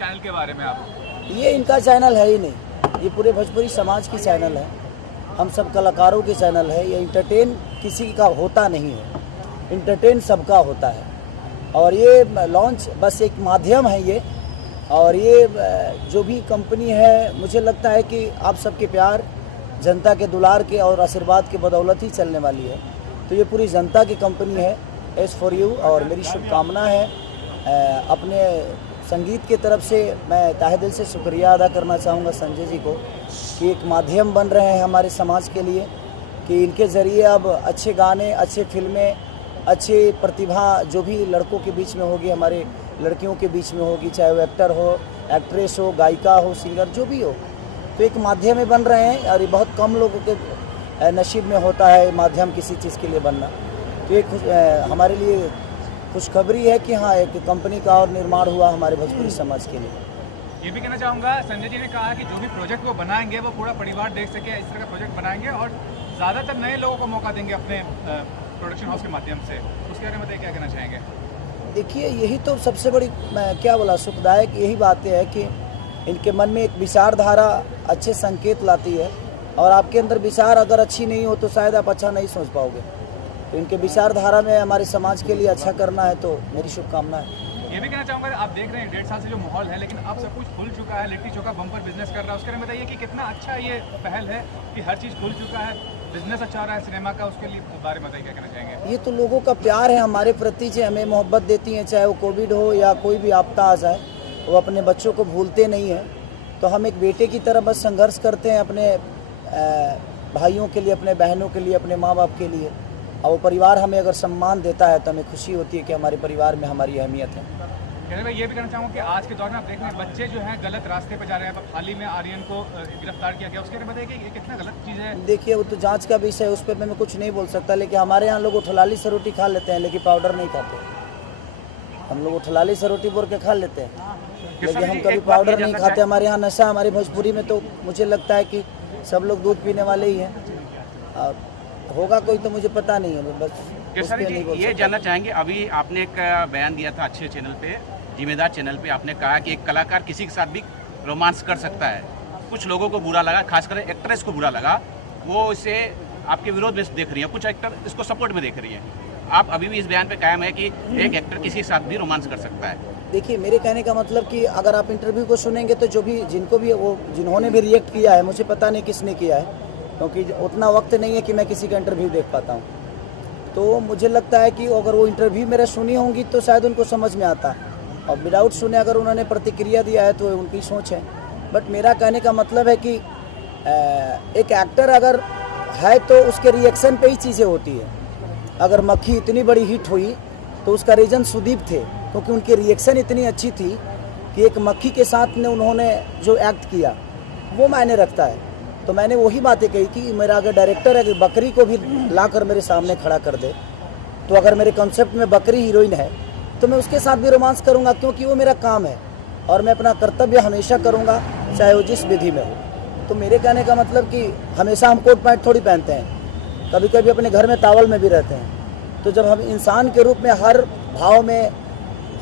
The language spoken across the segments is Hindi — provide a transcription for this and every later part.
चैनल के बारे में आप? ये इनका चैनल है ही नहीं, ये पूरे भोजपुरी समाज की चैनल है, हम सब कलाकारों की चैनल है। ये इंटरटेन किसी का होता नहीं है, इंटरटेन सबका होता है। और ये लॉन्च बस एक माध्यम है ये, और ये जो भी कंपनी है, मुझे लगता है कि आप सबके प्यार, जनता के दुलार के और आशीर्वाद के बदौलत ही चलने वाली है। तो ये पूरी जनता की कंपनी है, एस फॉर यू। और मेरी शुभकामना है अपने संगीत के तरफ से मैं तहे दिल से शुक्रिया अदा करना चाहूँगा संजय जी को कि एक माध्यम बन रहे हैं हमारे समाज के लिए, कि इनके ज़रिए अब अच्छे गाने, अच्छे फिल्में, अच्छी प्रतिभा जो भी लड़कों के बीच में होगी, हमारे लड़कियों के बीच में होगी, चाहे वो एक्टर हो, एक्ट्रेस हो, गायिका हो, सिंगर जो भी हो, तो एक माध्यम में बन रहे हैं। और ये बहुत कम लोगों के नसीब में होता है माध्यम किसी चीज़ के लिए बनना। तो ये हमारे लिए खुशखबरी है कि हाँ, एक कंपनी का और निर्माण हुआ हमारे भोजपुरी समाज के लिए। ये भी कहना चाहूँगा, संजय जी ने कहा कि जो भी प्रोजेक्ट वो बनाएंगे वो पूरा परिवार देख सके, इस तरह का प्रोजेक्ट बनाएंगे और ज़्यादातर नए लोगों को मौका देंगे अपने प्रोडक्शन हाउस के माध्यम से। उसके बारे में बताइए, क्या कहना चाहेंगे? देखिए, यही तो सबसे बड़ी, मैं क्या बोला, सुखदायक यही बातें है कि इनके मन में एक विचारधारा अच्छे संकेत लाती है, और आपके अंदर विचार अगर अच्छी नहीं हो तो शायद आप अच्छा नहीं सोच पाओगे। तो इनके विचारधारा में हमारे समाज के लिए अच्छा करना है, तो मेरी शुभकामना है। ये भी कहना चाहूँगा, आप देख रहे हैं 1.5 साल से जो माहौल है, लेकिन अब सब कुछ खुल चुका है, लिट्टी चोखा बम्पर बिजनेस कर रहा है। उसके बारे में बताइए कि कितना अच्छा ये पहल है कि हर चीज़ खुल चुका है, बिजनेस अच्छा हो रहा है सिनेमा का, उसके लिए बारे में बताइए, क्या कहना चाहेंगे? ये तो लोगों का प्यार है हमारे प्रति, जो हमें मोहब्बत देती हैं, चाहे वो कोविड हो या कोई भी आपदा आ जाए, वो अपने बच्चों को भूलते नहीं हैं। तो हम एक बेटे की तरह बस संघर्ष करते हैं अपने भाइयों के लिए, अपने बहनों के लिए, अपने माँ बाप के लिए। और वो परिवार हमें अगर सम्मान देता है तो हमें खुशी होती है कि हमारे परिवार में हमारी अहमियत है। कहने भाई, ये भी कहना चाहूँगा कि आज के दौर में आप देख रहे हैं बच्चे जो हैं गलत रास्ते पर जा रहे हैं। अब हाल ही में आर्यन को गिरफ्तार किया गया, उसके बारे में बताइए कि ये कितना गलत चीज़ है। देखिए, वो तो जांच का विषय है, उस पर मैं कुछ नहीं बोल सकता, लेकिन हमारे यहाँ लोग उठलाली से रोटी खा लेते हैं, लेकिन पाउडर नहीं खाते। हम लोग उठलाली से रोटी बोल के खा लेते हैं, लेकिन हम कभी पाउडर नहीं खाते। हमारे यहाँ नशा, हमारी भोजपुरी में तो मुझे लगता है कि सब लोग दूध पीने वाले ही हैं, और होगा कोई तो मुझे पता नहीं है, बस उस पे नहीं बोल सकता। ये जानना चाहेंगे, अभी आपने एक बयान दिया था अच्छे चैनल पे, जिम्मेदार चैनल पे, आपने कहा कि एक कलाकार किसी के साथ भी रोमांस कर सकता है। कुछ लोगों को बुरा लगा, खासकर एक्ट्रेस को बुरा लगा, वो इसे आपके विरोध में देख रही है, कुछ एक्टर इसको सपोर्ट में देख रही है। आप अभी भी इस बयान पे कायम है कि एक एक्टर किसी के साथ भी रोमांस कर सकता है? देखिए, मेरे कहने का मतलब कि अगर आप इंटरव्यू को सुनेंगे तो जो भी जिनको भी वो जिन्होंने भी रिएक्ट किया है, मुझे पता नहीं किसने किया है, क्योंकि उतना वक्त नहीं है कि मैं किसी का इंटरव्यू देख पाता हूँ। तो मुझे लगता है कि अगर वो इंटरव्यू मेरा सुनी होंगी तो शायद उनको समझ में आता, और विदाउट सुने अगर उन्होंने प्रतिक्रिया दिया है तो उनकी सोच है। बट मेरा कहने का मतलब है कि एक एक्टर अगर है तो उसके रिएक्शन पे ही चीज़ें होती है। अगर मक्खी इतनी बड़ी हिट हुई तो उसका रीज़न सुदीप थे, क्योंकि उनकी रिएक्शन इतनी अच्छी थी कि एक मक्खी के साथ ने उन्होंने जो एक्ट किया वो मायने रखता है। तो मैंने वही बातें कही कि मेरा अगर डायरेक्टर अगर बकरी को भी लाकर मेरे सामने खड़ा कर दे, तो अगर मेरे कॉन्सेप्ट में बकरी हीरोइन है तो मैं उसके साथ भी रोमांस करूंगा, क्योंकि वो मेरा काम है और मैं अपना कर्तव्य हमेशा करूंगा, चाहे वो जिस विधि में हो। तो मेरे कहने का मतलब कि हमेशा हम कोट पैंट थोड़ी पहनते हैं, कभी कभी अपने घर में तावल में भी रहते हैं। तो जब हम इंसान के रूप में हर भाव में,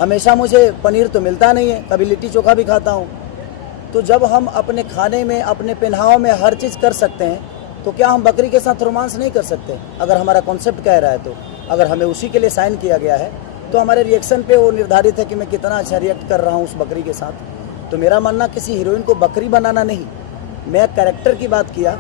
हमेशा मुझे पनीर तो मिलता नहीं है, कभी लिट्टी चोखा भी खाता हूँ। तो जब हम अपने खाने में, अपने पहनाव में हर चीज़ कर सकते हैं, तो क्या हम बकरी के साथ रोमांस नहीं कर सकते? अगर हमारा कॉन्सेप्ट कह रहा है तो, अगर हमें उसी के लिए साइन किया गया है तो हमारे रिएक्शन पे वो निर्धारित है कि मैं कितना अच्छा रिएक्ट कर रहा हूँ उस बकरी के साथ। तो मेरा मानना किसी हीरोइन को बकरी बनाना नहीं, मैं कैरेक्टर की बात किया।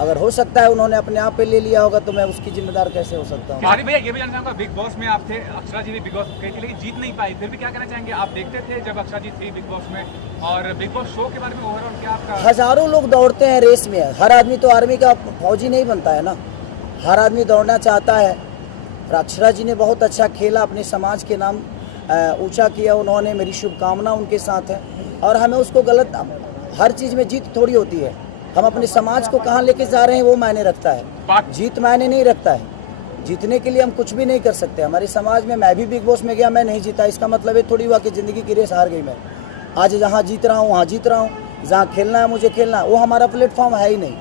अगर हो सकता है उन्होंने अपने आप पे ले लिया होगा तो मैं उसकी जिम्मेदार कैसे हो सकता हूँ? भैया, ये भी जानना चाहूँगा, बिग बॉस में आप थे, अक्षरा जी भी बिग बॉस गई थी लेकिन जीत नहीं पाई, फिर भी क्या कहना चाहेंगे? आप देखते थे जब अक्षरा जी थी बिग बॉस में, और बिग बॉस शो के बारे में ओवरऑल क्या आपका? हजारों लोग दौड़ते हैं रेस में, हर आदमी तो आर्मी का फौजी नहीं बनता है ना, हर आदमी दौड़ना चाहता है। और अक्षरा जी ने बहुत अच्छा खेला, अपने समाज के नाम ऊंचा किया उन्होंने, मेरी शुभकामना उनके साथ है। और हमें उसको गलत, हर चीज़ में जीत थोड़ी होती है, हम अपने समाज को कहाँ लेके जा रहे हैं वो मायने रखता है, जीत मायने नहीं रखता है। जीतने के लिए हम कुछ भी नहीं कर सकते। हमारे समाज में मैं भी बिग बॉस में गया, मैं नहीं जीता, इसका मतलब ये थोड़ी हुआ कि ज़िंदगी की रेस हार गई मैं। आज जहाँ जीत रहा हूँ वहाँ जीत रहा हूँ, जहाँ खेलना है मुझे खेलना, वो हमारा प्लेटफॉर्म है ही नहीं।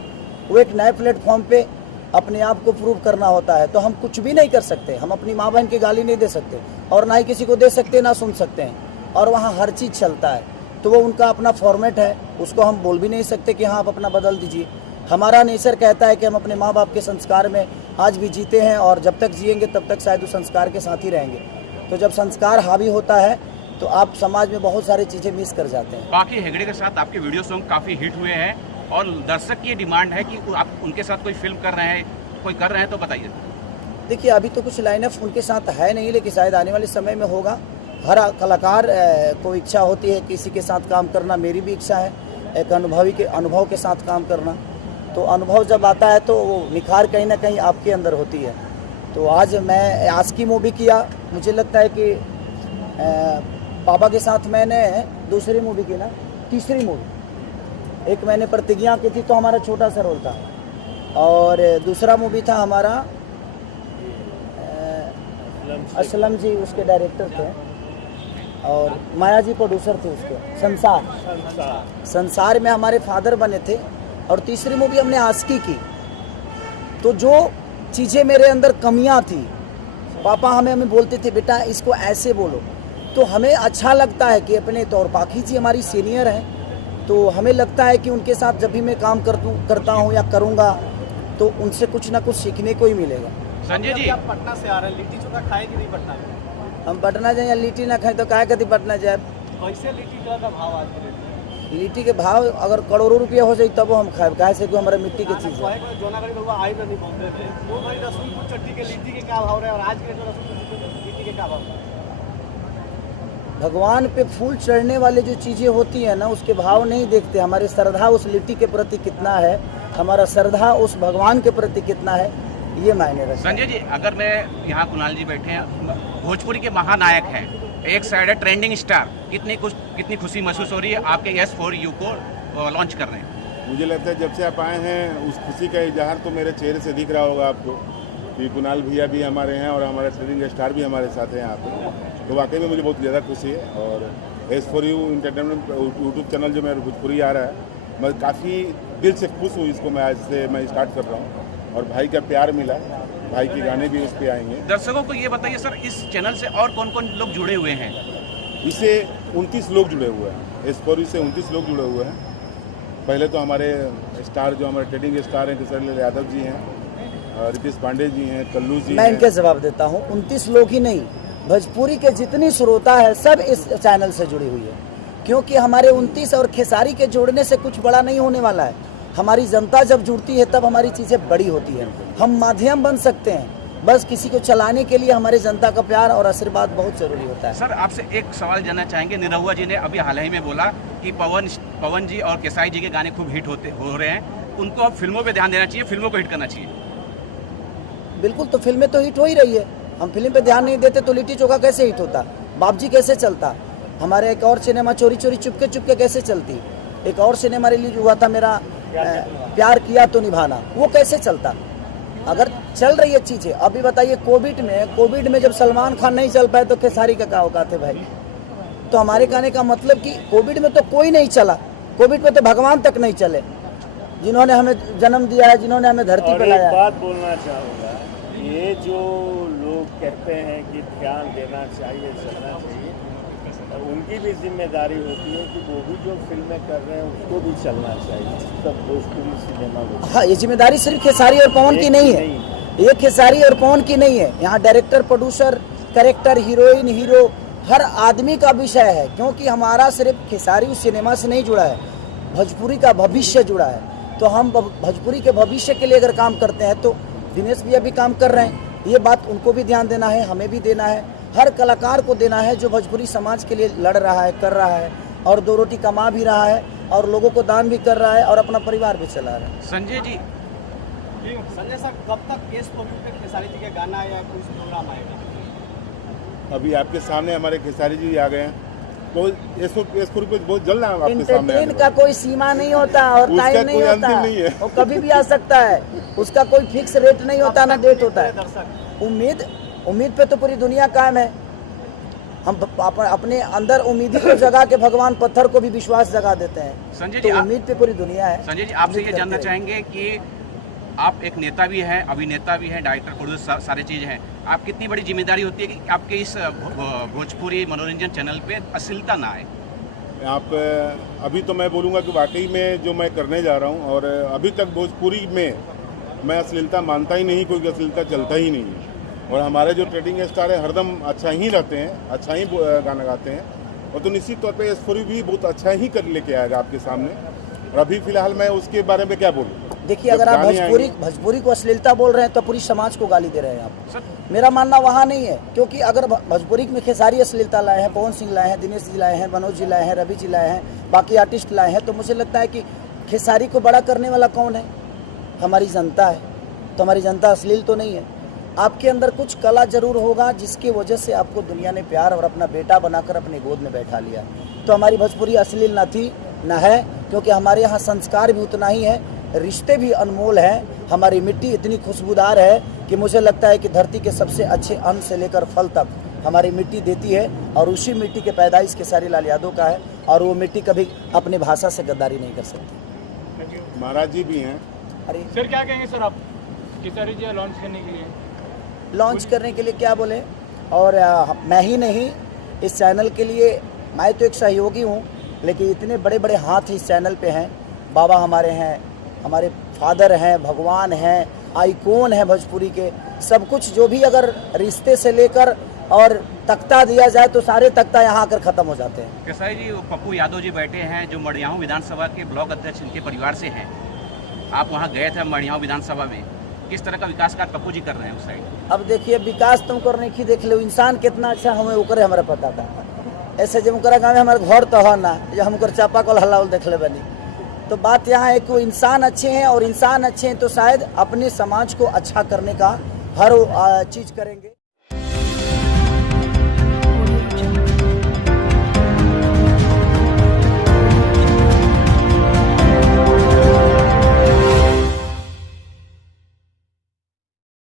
वो एक नए प्लेटफॉर्म पे अपने आप को प्रूव करना होता है, तो हम कुछ भी नहीं कर सकते। हम अपनी माँ बहन की गाली नहीं दे सकते, और ना ही किसी को दे सकते, ना सुन सकते हैं। और वहाँ हर चीज़ चलता है, तो वो उनका अपना फॉर्मेट है, उसको हम बोल भी नहीं सकते कि हाँ आप अपना बदल दीजिए। हमारा नेचर कहता है कि हम अपने माँ बाप के संस्कार में आज भी जीते हैं और जब तक जिएंगे तब तक शायद उस संस्कार के साथ ही रहेंगे। तो जब संस्कार हावी होता है तो आप समाज में बहुत सारी चीज़ें मिस कर जाते हैं। बाकी हेगड़े के साथ आपके वीडियो सॉन्ग काफ़ी हिट हुए हैं और दर्शक की ये डिमांड है कि आप उनके साथ कोई फिल्म कर रहे हैं, कोई कर रहे हैं तो बताइए। देखिए अभी तो कुछ लाइनअप उनके साथ है नहीं, लेकिन शायद आने वाले समय में होगा। हर कलाकार को इच्छा होती है किसी के साथ काम करना, मेरी भी इच्छा है एक अनुभव के साथ काम करना। तो अनुभव जब आता है तो वो निखार कहीं ना कहीं आपके अंदर होती है। तो आज मैं आस्की मूवी किया, मुझे लगता है कि पापा के साथ मैंने दूसरी मूवी की ना, तीसरी मूवी, एक मैंने प्रतिज्ञा की थी तो हमारा छोटा सा रोल था, और दूसरा मूवी था हमारा असलम जी उसके डायरेक्टर थे और माया जी प्रोड्यूसर थे उसके। संसार में हमारे फादर बने थे। और तीसरी मूवी हमने आस्की की। तो जो चीज़ें मेरे अंदर कमियां थी, पापा हमें बोलते थे बेटा इसको ऐसे बोलो, तो हमें अच्छा लगता है कि अपने तौर पाखी जी हमारी सीनियर हैं, तो हमें लगता है कि उनके साथ जब भी मैं काम करता हूँ या करूँगा तो उनसे कुछ ना कुछ सीखने को ही मिलेगा। संजय जी, आप पटना से आ रहे हैं, लिट्टी चोखा खाए कि नहीं पटना में? हम पटना जाए या लिट्टी ना खाएं तो काहे कभी पटना जाए। कैसे लिट्टी का भाव आज के रेट में? लिट्टी के भाव अगर करोड़ों रुपया हो जाए तब हम खाए, काहे से कि हमारा मिट्टी की चीज़ है। जोनागढ़ी लोग आई नहीं बोलते थे, वो भाई रसूलपुर चट्टी के लिट्टी के क्या भाव रहे और आज के रेट में रसूलपुर लिट्टी के क्या भाव है? भगवान पे फूल चढ़ने वाले जो चीज़ें होती हैं ना उसके भाव नहीं देखते, हमारी श्रद्धा उस लिट्टी के प्रति कितना है, हमारा श्रद्धा उस भगवान के प्रति कितना है, ये मायने रखता है। संजय जी, अगर मैं यहाँ कुणाल जी बैठे हैं, भोजपुरी के महानायक हैं, एक साइड है ट्रेंडिंग स्टार, कितनी खुशी महसूस हो रही है आपके यस फॉर यू को लॉन्च कर रहे हैं? मुझे लगता है जब से आप आए हैं उस खुशी का इजहार तो मेरे चेहरे से दिख रहा होगा आपको कि कुणाल भैया भी हमारे हैं और हमारे ट्रेंडिंग स्टार भी हमारे साथ हैं यहाँ पे। तो वाकई में मुझे बहुत ज़्यादा खुशी है। और S for you entertainment YouTube channel जो मेरा भोजपुरी आ रहा है, मैं काफ़ी दिल से खुश हूँ। इसको मैं आज से मैं स्टार्ट कर रहा हूँ और भाई का प्यार मिला, भाई के गाने भी उस पर आएंगे। दर्शकों को ये बताइए सर, इस चैनल से और कौन कौन लोग जुड़े हुए हैं? इससे 29 लोग जुड़े हुए हैं, एस फॉर यू से 29 लोग जुड़े हुए हैं। पहले तो हमारे स्टार जो हमारे ट्रेडिंग स्टार हैं किशोर यादव जी हैं, रितेश पांडे जी हैं, कल्लू जी मैं हैं। इनके जवाब देता हूँ। 29 लोग ही नहीं, भोजपुरी के जितनी श्रोता है सब इस चैनल से जुड़ी हुई है, क्योंकि हमारे 29 और खेसारी के जोड़ने से कुछ बड़ा नहीं होने वाला है। हमारी जनता जब जुड़ती है तब हमारी चीज़ें बड़ी होती है। हम माध्यम बन सकते हैं, बस किसी को चलाने के लिए हमारे जनता का प्यार और आशीर्वाद बहुत जरूरी होता है। सर, आपसे एक सवाल जानना चाहेंगे। निरहुआ जी ने अभी हाल ही में बोला कि पवन जी और केसारी जी के गाने खूब हिट हो रहे हैं, उनको अब फिल्मों पे ध्यान देना चाहिए, फिल्मों को हिट करना चाहिए। बिल्कुल, तो फिल्में तो हिट हो ही रही है। हम फिल्म पे ध्यान नहीं देते तो लिट्टी चोखा कैसे हिट होता, बाबजी कैसे चलता, हमारे एक और सिनेमा चोरी चोरी चुपके चुपके कैसे चलती, एक और सिनेमा रिलीज हुआ था मेरा प्यार किया तो निभाना, वो कैसे चलता। अगर चल रही है चीज़ें, अभी बताइए कोविड में जब सलमान खान नहीं चल पाए तो खेसारी का क्या औकात है भाई। तो हमारे कहने का मतलब कि कोविड में तो कोई नहीं चला, कोविड में तो भगवान तक नहीं चले, जिन्होंने हमें जन्म दिया है, जिन्होंने हमें धरती पर लाया। एक बात बोलना चाहूँगा, ये जो लोग कहते हैं कि ध्यान देना चाहिए, चलना चाहिए, उनकी भी जिम्मेदारी होती है कि वो भी जो फिल्में कर रहे हैं उसको भी चलना चाहिए, सब भोजपुरी सिनेमा को। हाँ, ये जिम्मेदारी सिर्फ खेसारी और पवन की नहीं है, ये खेसारी और पवन की नहीं है, यहाँ director, producer, character, heroine, hero, हर आदमी का विषय है। क्योंकि हमारा सिर्फ खेसारी उस सिनेमा से नहीं जुड़ा है, भोजपुरी का भविष्य जुड़ा है। तो हम भोजपुरी के भविष्य के लिए अगर काम करते हैं तो दिनेश भैया भी काम कर रहे हैं, ये बात उनको भी ध्यान देना है, हमें भी देना है, हर कलाकार को देना है जो भोजपुरी समाज के लिए लड़ रहा है, कर रहा है और दो रोटी कमा भी रहा है और लोगों को दान भी कर रहा है और अपना परिवार भी चला रहा है। संजय जी, संजय साहब, कब तक एस फॉर यू पे खेसारी जी का गाना या कुछ प्रोग्राम आएगा? अभी आपके सामने हमारे खेसारी जी आ गए हैं, तो एस फॉर यू पे बहुत जल्द आपके सामने एंटरटेन का कोई सीमा नहीं होता और उसका टाइम नहीं कोई होता, अंतिम नहीं है। वो कभी भी आ सकता है, उसका कोई फिक्स रेट नहीं होता, ना डेट होता है। दर्शक उम्मीद पे तो पूरी दुनिया कायम है। हम अपने अंदर उम्मीदी को जगा के भगवान पत्थर को भी विश्वास जगा देते हैं। संजय जी, तो उम्मीद पे पूरी दुनिया है। संजय जी, आपसे ये जानना चाहेंगे कि आप एक नेता भी हैं, अभिनेता भी हैं, डायरेक्टर, प्रोड्यूसर, सारे चीज़ हैं, आप कितनी बड़ी जिम्मेदारी होती है कि आपके इस भोजपुरी मनोरंजन चैनल पे अश्लीलता ना आए? आप अभी तो मैं बोलूँगा कि वाकई में जो मैं करने जा रहा हूँ, और अभी तक भोजपुरी में मैं अश्लीलता मानता ही नहीं, कोई अश्लीलता चलता ही नहीं है। और हमारे जो ट्रेडिंग स्टार है हरदम अच्छा ही रहते हैं, अच्छा ही गाना गाते हैं, और तो निश्चित तौर पे एस4यू भी बहुत अच्छा ही कर लेके आएगा आपके सामने। और अभी फिलहाल मैं उसके बारे में क्या बोलूँ। देखिए, अगर आप भोजपुरी को अश्लीलता बोल रहे हैं तो पूरी समाज को गाली दे रहे हैं आप। मेरा मानना वहाँ नहीं है, क्योंकि अगर भोजपुरी में खेसारी अश्लीलता लाए हैं, पवन सिंह लाए हैं, दिनेश जी लाए हैं, मनोज जी लाए हैं, रवि जी लाए हैं, बाकी आर्टिस्ट लाए हैं, तो मुझे लगता है कि खेसारी को बड़ा करने वाला कौन है? हमारी जनता है। तो हमारी जनता अश्लील तो नहीं है। आपके अंदर कुछ कला जरूर होगा जिसकी वजह से आपको दुनिया ने प्यार और अपना बेटा बनाकर अपने गोद में बैठा लिया। तो हमारी भोजपुरी अश्लील ना थी ना है, क्योंकि हमारे यहाँ संस्कार भी उतना ही है, रिश्ते भी अनमोल हैं। हमारी मिट्टी इतनी खुशबूदार है कि मुझे लगता है कि धरती के सबसे अच्छे अन्न से लेकर फल तक हमारी मिट्टी देती है, और उसी मिट्टी के पैदाइश खेसारी लाल यादव का है, और वो मिट्टी कभी अपनी भाषा से गद्दारी नहीं कर सकती। महाराज जी भी हैं। अरे सर क्या कहेंगे सर आप खेसारी जी लॉन्च करने के लिए? लॉन्च करने के लिए क्या बोले, और मैं ही नहीं, इस चैनल के लिए मैं तो एक सहयोगी हूँ, लेकिन इतने बड़े बड़े हाथ इस चैनल पे हैं। बाबा हमारे हैं, हमारे फादर हैं, भगवान हैं, आइकॉन हैं भोजपुरी के। सब कुछ जो भी अगर रिश्ते से लेकर और तख्ता दिया जाए तो सारे तख्ता यहाँ आकर ख़त्म हो जाते हैं। खेसारी जी, पप्पू यादव जी बैठे हैं जो मड़ियाहू विधानसभा के ब्लॉक अध्यक्ष इनके परिवार से हैं। आप वहाँ गए थे मड़ियाहू विधानसभा में, किस तरह का विकास कार्य पप्पू जी कर रहे हैं उस साइड? अब देखिए, विकास तुम करने की देख लो, इंसान कितना अच्छा हमें ओकरे हमारा पता था। ऐसे जब ओकरा गाँव में हमारे घर तो है ना, जो हम चापा कल हल्ला देख ले बनी। तो बात यहाँ है कि वो इंसान अच्छे हैं, और इंसान अच्छे हैं तो शायद अपने समाज को अच्छा करने का हर चीज़ करेंगे।